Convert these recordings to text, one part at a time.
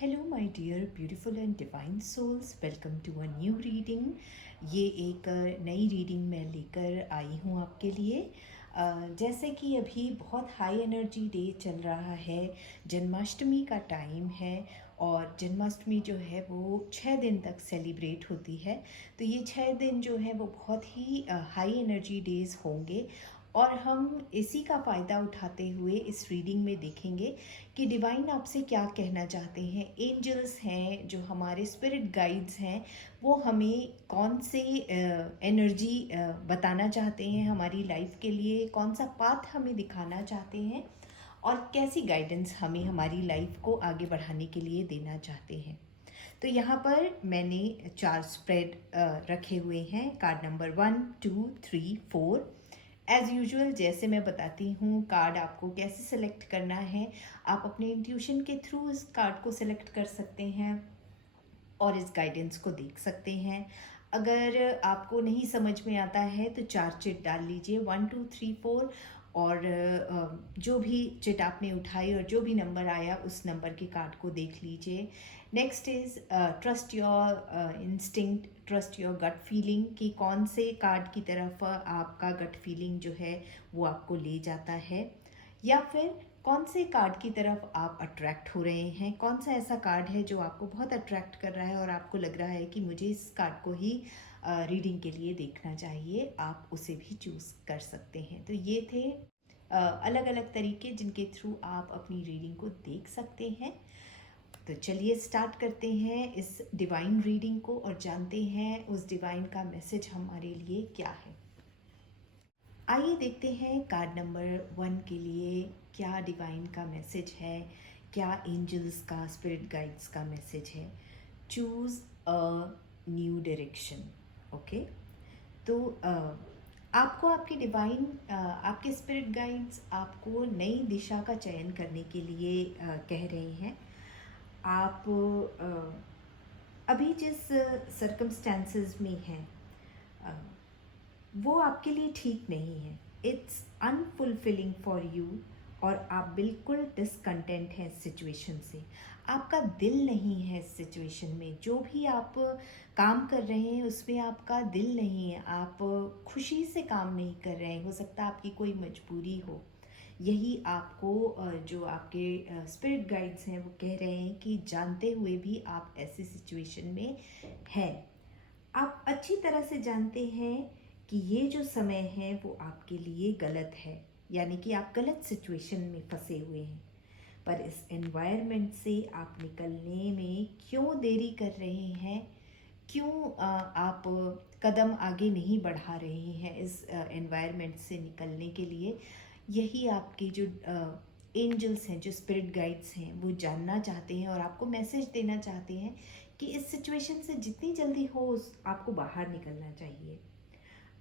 Hello my dear beautiful and divine souls, welcome to a new reading. ये एक नई reading मैं लेकर आई हूँ आपके लिए। जैसे कि अभी बहुत हाई एनर्जी डे चल रहा है, जन्माष्टमी का टाइम है और जन्माष्टमी जो है वो 6 दिन तक सेलिब्रेट होती है। तो ये 6 दिन जो है वो बहुत ही हाई एनर्जी डेज होंगे और हम इसी का फ़ायदा उठाते हुए इस रीडिंग में देखेंगे कि डिवाइन आपसे क्या कहना चाहते हैं। एंजल्स हैं जो हमारे स्पिरिट गाइड्स हैं, वो हमें कौन से एनर्जी बताना चाहते हैं, हमारी लाइफ के लिए कौन सा पाथ हमें दिखाना चाहते हैं और कैसी गाइडेंस हमें हमारी लाइफ को आगे बढ़ाने के लिए देना चाहते हैं। तो यहाँ पर मैंने 4 स्प्रेड रखे हुए हैं, कार्ड नंबर 1, 2, 3, 4। एज़ यूजुअल जैसे मैं बताती हूँ कार्ड आपको कैसे सेलेक्ट करना है, आप अपने इंट्यूशन के थ्रू इस कार्ड को सेलेक्ट कर सकते हैं और इस गाइडेंस को देख सकते हैं। अगर आपको नहीं समझ में आता है तो 4 चिट डाल लीजिए, 1, 2, 3, 4, और जो भी चिट आपने उठाई और जो भी नंबर आया उस नंबर के कार्ड को देख लीजिए। Next is trust your instinct, trust your gut feeling कि कौन से कार्ड की तरफ आपका गट फीलिंग जो है वो आपको ले जाता है, या फिर कौन से कार्ड की तरफ आप अट्रैक्ट हो रहे हैं। कौन सा ऐसा कार्ड है जो आपको बहुत अट्रैक्ट कर रहा है और आपको लग रहा है कि मुझे इस कार्ड को ही रीडिंग के लिए देखना चाहिए, आप उसे भी चूज़ कर सकते हैं। तो ये थे अलग अलग तरीके जिनके थ्रू आप अपनी रीडिंग को देख सकते हैं। तो चलिए स्टार्ट करते हैं इस डिवाइन रीडिंग को और जानते हैं उस डिवाइन का मैसेज हमारे लिए क्या है। आइए देखते हैं कार्ड नंबर 1 के लिए क्या डिवाइन का मैसेज है, क्या एंजल्स का, स्पिरिट गाइड्स का मैसेज है। Choose a new direction. Okay, तो आपको आपके डिवाइन, आपके स्पिरिट गाइड्स आपको नई दिशा का चयन करने के लिए कह रहे हैं। आप अभी जिस सर्कमस्टेंसेस में हैं वो आपके लिए ठीक नहीं है। इट्स अनफुलफिलिंग फॉर यू और आप बिल्कुल डिसकंटेंट हैं इस सिचुएशन से। आपका दिल नहीं है इस सिचुएशन में, जो भी आप काम कर रहे हैं उसमें आपका दिल नहीं है, आप खुशी से काम नहीं कर रहे हैं। हो सकता है आपकी कोई मजबूरी हो। यही आपको जो आपके स्पिरिट गाइड्स हैं वो कह रहे हैं कि जानते हुए भी आप ऐसी सिचुएशन में हैं। आप अच्छी तरह से जानते हैं कि ये जो समय है वो आपके लिए गलत है, यानी कि आप गलत सिचुएशन में फंसे हुए हैं। पर इस एनवायरनमेंट से आप निकलने में क्यों देरी कर रहे हैं, क्यों आप कदम आगे नहीं बढ़ा रहे हैं इस एनवायरनमेंट से निकलने के लिए। यही आपके जो एंजल्स हैं, जो स्पिरिट गाइड्स हैं, वो जानना चाहते हैं और आपको मैसेज देना चाहते हैं कि इस सिचुएशन से जितनी जल्दी हो आपको बाहर निकलना चाहिए।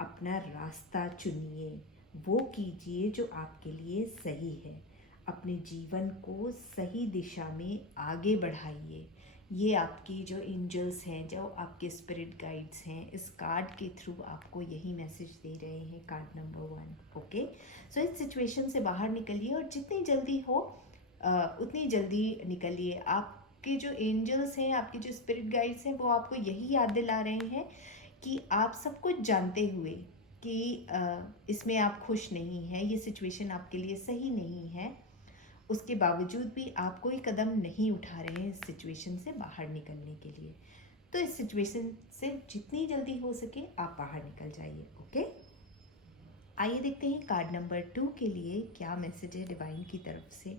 अपना रास्ता चुनिए, वो कीजिए जो आपके लिए सही है। अपने जीवन को सही दिशा में आगे बढ़ाइए। ये आपकी जो एंजल्स हैं, जो आपके स्पिरिट गाइड्स हैं, इस कार्ड के थ्रू आपको यही मैसेज दे रहे हैं, कार्ड नंबर 1। ओके, सो इस सिचुएशन से बाहर निकलिए और जितनी जल्दी हो उतनी जल्दी निकलिए। आपके जो एंजल्स हैं, आपके जो स्पिरिट गाइड्स हैं, वो आपको यही याद दिला रहे हैं कि आप सब कुछ जानते हुए कि इसमें आप खुश नहीं हैं, ये सिचुएशन आपके लिए सही नहीं है, उसके बावजूद भी आप कोई कदम नहीं उठा रहे हैं इस सिचुएशन से बाहर निकलने के लिए। तो इस सिचुएशन से जितनी जल्दी हो सके आप बाहर निकल जाइए। ओके, आइए देखते हैं कार्ड नंबर 2 के लिए क्या मैसेज है डिवाइन की तरफ से।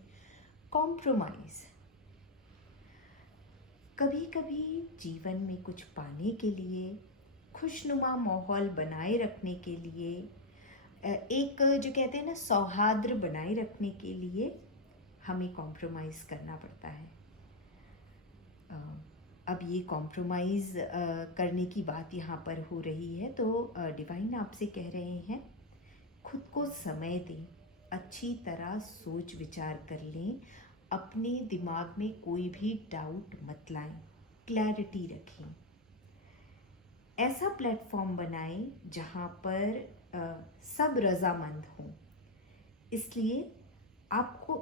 कॉम्प्रोमाइज़। कभी कभी जीवन में कुछ पाने के लिए, खुशनुमा माहौल बनाए रखने के लिए, एक जो कहते हैं ना सौहार्द बनाए रखने के लिए हमें कॉम्प्रोमाइज़ करना पड़ता है। अब ये कॉम्प्रोमाइज़ करने की बात यहाँ पर हो रही है, तो डिवाइन आपसे कह रहे हैं खुद को समय दें, अच्छी तरह सोच विचार कर लें, अपने दिमाग में कोई भी डाउट मत लाएं, क्लैरिटी रखें। ऐसा प्लेटफॉर्म बनाएं जहाँ पर सब रज़ामंद हों। इसलिए आपको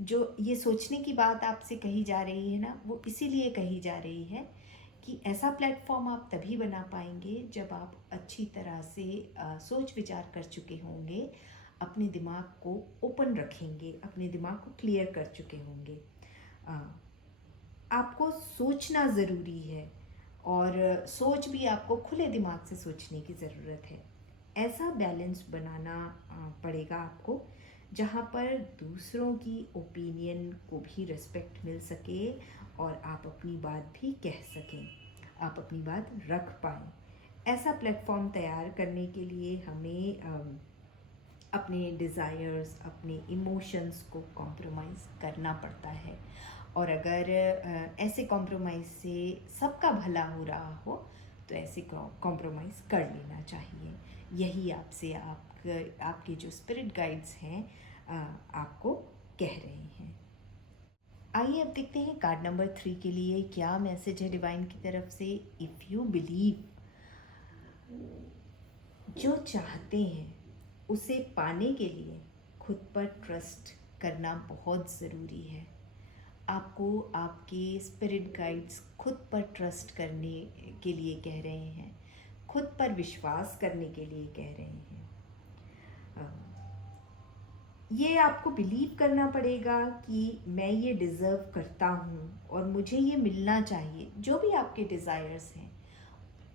जो ये सोचने की बात आपसे कही जा रही है ना, वो इसीलिए कही जा रही है कि ऐसा प्लेटफॉर्म आप तभी बना पाएंगे जब आप अच्छी तरह से सोच विचार कर चुके होंगे, अपने दिमाग को ओपन रखेंगे, अपने दिमाग को क्लियर कर चुके होंगे। अ, आपको सोचना ज़रूरी है, और सोच भी आपको खुले दिमाग से सोचने की ज़रूरत है। ऐसा बैलेंस बनाना पड़ेगा आपको, जहाँ पर दूसरों की ओपिनियन को भी रिस्पेक्ट मिल सके और आप अपनी बात भी कह सकें, आप अपनी बात रख पाएँ। ऐसा प्लेटफॉर्म तैयार करने के लिए हमें अपने डिज़ायर्स, अपने इमोशंस को कॉम्प्रोमाइज़ करना पड़ता है। और अगर ऐसे कॉम्प्रोमाइज़ से सबका भला हो रहा हो, तो ऐसे कॉम्प्रोमाइज़ कर लेना चाहिए। यही आपसे आपके जो स्पिरिट गाइड्स हैं आपको कह रहे हैं। आइए अब देखते हैं कार्ड नंबर 3 के लिए क्या मैसेज है डिवाइन की तरफ से। इफ़ यू बिलीव, जो चाहते हैं उसे पाने के लिए खुद पर ट्रस्ट करना बहुत ज़रूरी है। आपको आपके स्पिरिट गाइड्स खुद पर ट्रस्ट करने के लिए कह रहे हैं, खुद पर विश्वास करने के लिए कह रहे हैं। ये आपको बिलीव करना पड़ेगा कि मैं ये डिज़र्व करता हूँ और मुझे ये मिलना चाहिए। जो भी आपके डिज़ायर्स हैं,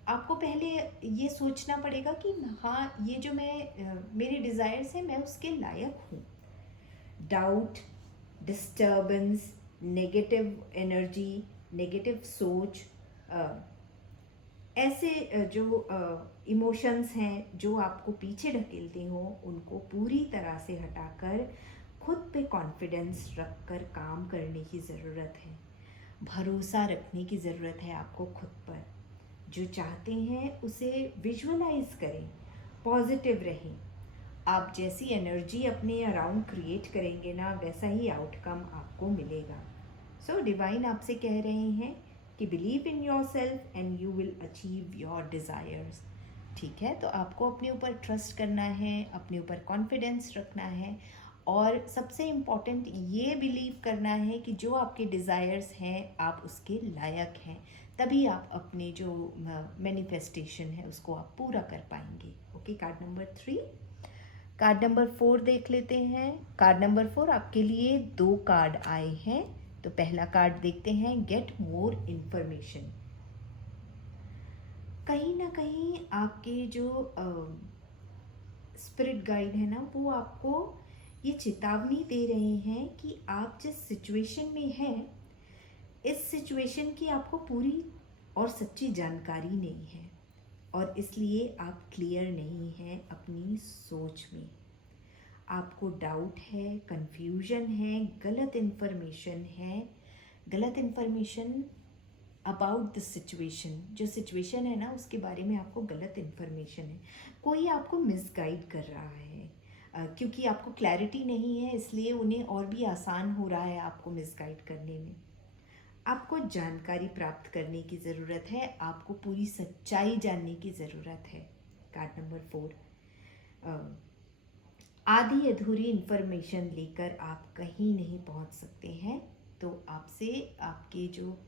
आपको पहले ये सोचना पड़ेगा कि हाँ, ये जो मेरे डिज़ायर्स हैं, मैं उसके लायक हूँ। Doubt, disturbance, negative energy, negative सोच, ऐसे जो इमोशंस हैं जो आपको पीछे ढकेलते हो, उनको पूरी तरह से हटाकर खुद पे कॉन्फिडेंस रखकर काम करने की ज़रूरत है। भरोसा रखने की ज़रूरत है आपको खुद पर। जो चाहते हैं उसे विजुअलाइज करें, पॉजिटिव रहें। आप जैसी एनर्जी अपने अराउंड क्रिएट करेंगे ना, वैसा ही आउटकम आपको मिलेगा। सो डिवाइन आपसे कह रहे हैं कि believe in your self and you will achieve your desires. ठीक है, तो आपको अपने ऊपर ट्रस्ट करना है, अपने ऊपर कॉन्फिडेंस रखना है, और सबसे इम्पॉर्टेंट ये बिलीव करना है कि जो आपके डिज़ायर्स हैं आप उसके लायक हैं। तभी आप अपने जो मैनिफेस्टेशन है उसको आप पूरा कर पाएंगे। Okay, card number 3। Card number 4 देख लेते हैं। कार्ड नंबर 4 आपके लिए 2 कार्ड आए हैं। तो पहला कार्ड देखते हैं, गेट मोर इन्फॉर्मेशन। कहीं ना कहीं आपके जो स्पिरिट गाइड है ना, वो आपको ये चेतावनी दे रहे हैं कि आप जिस सिचुएशन में हैं, इस सिचुएशन की आपको पूरी और सच्ची जानकारी नहीं है, और इसलिए आप क्लियर नहीं हैं अपनी सोच में। आपको डाउट है, कंफ्यूजन है, गलत इन्फॉर्मेशन है, गलत इन्फॉर्मेशन अबाउट द सिचुएशन। जो सिचुएशन है ना, उसके बारे में आपको गलत इन्फॉर्मेशन है। कोई आपको मिसगाइड कर रहा है, क्योंकि आपको क्लैरिटी नहीं है, इसलिए उन्हें और भी आसान हो रहा है आपको मिसगाइड करने में। आपको जानकारी प्राप्त करने की ज़रूरत है, आपको पूरी सच्चाई जानने की ज़रूरत है। कार्ड नंबर 4, आधी अधूरी इन्फॉर्मेशन लेकर आप कहीं नहीं पहुंच सकते हैं। तो आपसे आपके जो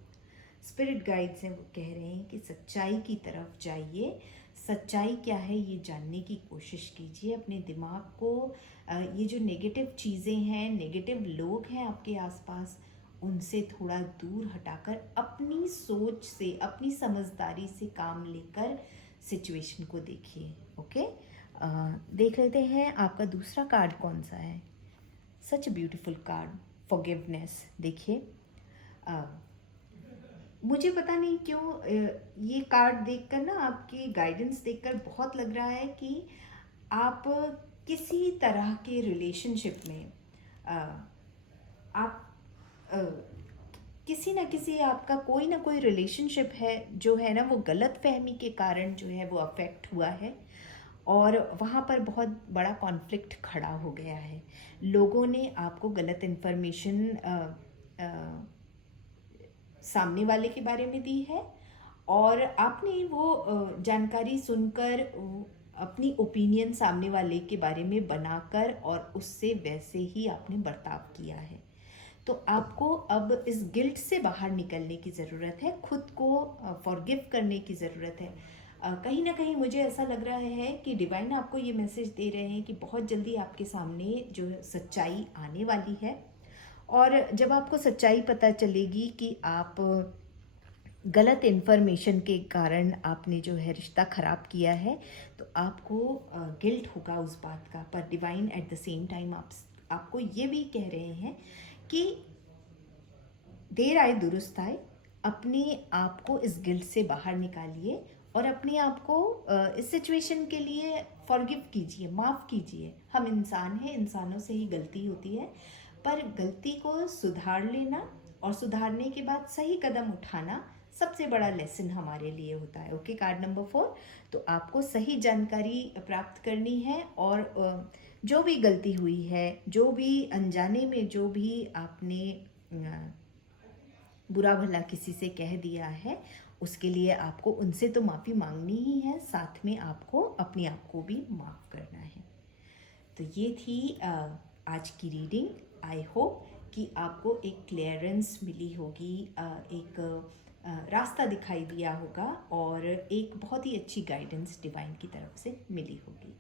स्पिरिट गाइड्स हैं वो कह रहे हैं कि सच्चाई की तरफ जाइए। सच्चाई क्या है ये जानने की कोशिश कीजिए। अपने दिमाग को ये जो नेगेटिव चीज़ें हैं, नेगेटिव लोग हैं आपके आसपास, उनसे थोड़ा दूर हटाकर अपनी सोच से, अपनी समझदारी से काम लेकर सिचुएशन को देखिए। ओके, देख लेते हैं आपका दूसरा कार्ड कौन सा है। Such beautiful card, forgiveness. देखिए, मुझे पता नहीं क्यों ये कार्ड देखकर ना, आपकी गाइडेंस देखकर बहुत लग रहा है कि आप किसी तरह के रिलेशनशिप में आप किसी ना किसी, आपका कोई ना कोई रिलेशनशिप है जो है ना, वो गलत फहमी के कारण जो है वो अफेक्ट हुआ है, और वहाँ पर बहुत बड़ा कॉन्फ्लिक्ट खड़ा हो गया है। लोगों ने आपको गलत इन्फॉर्मेशन सामने वाले के बारे में दी है, और आपने वो जानकारी सुनकर अपनी ओपिनियन सामने वाले के बारे में बनाकर और उससे वैसे ही आपने बर्ताव किया है। तो आपको अब इस गिल्ट से बाहर निकलने की ज़रूरत है, खुद को फॉरगिव करने की ज़रूरत है। कहीं ना कहीं मुझे ऐसा लग रहा है कि डिवाइन आपको ये मैसेज दे रहे हैं कि बहुत जल्दी आपके सामने जो सच्चाई आने वाली है। और जब आपको सच्चाई पता चलेगी कि आप गलत इन्फॉर्मेशन के कारण आपने जो है रिश्ता ख़राब किया है, तो आपको गिल्ट होगा उस बात का। पर divine at the same time आपको ये भी कह रहे हैं कि देर आए दुरुस्त आए, अपने आप को इस गिल्ट से बाहर निकालिए और अपने आप को इस सिचुएशन के लिए फॉरगिव कीजिए, माफ़ कीजिए। हम इंसान हैं, इंसानों से ही गलती होती है, पर गलती को सुधार लेना और सुधारने के बाद सही कदम उठाना सबसे बड़ा लेसन हमारे लिए होता है। Okay, card number 4। तो आपको सही जानकारी प्राप्त करनी है और जो भी गलती हुई है, जो भी अनजाने में जो भी आपने बुरा भला किसी से कह दिया है, उसके लिए आपको उनसे तो माफ़ी मांगनी ही है, साथ में आपको अपने आप को भी माफ़ करना है। तो ये थी आज की रीडिंग। आई होप कि आपको एक क्लियरेंस मिली होगी, एक रास्ता दिखाई दिया होगा और एक बहुत ही अच्छी गाइडेंस डिवाइन की तरफ से मिली होगी।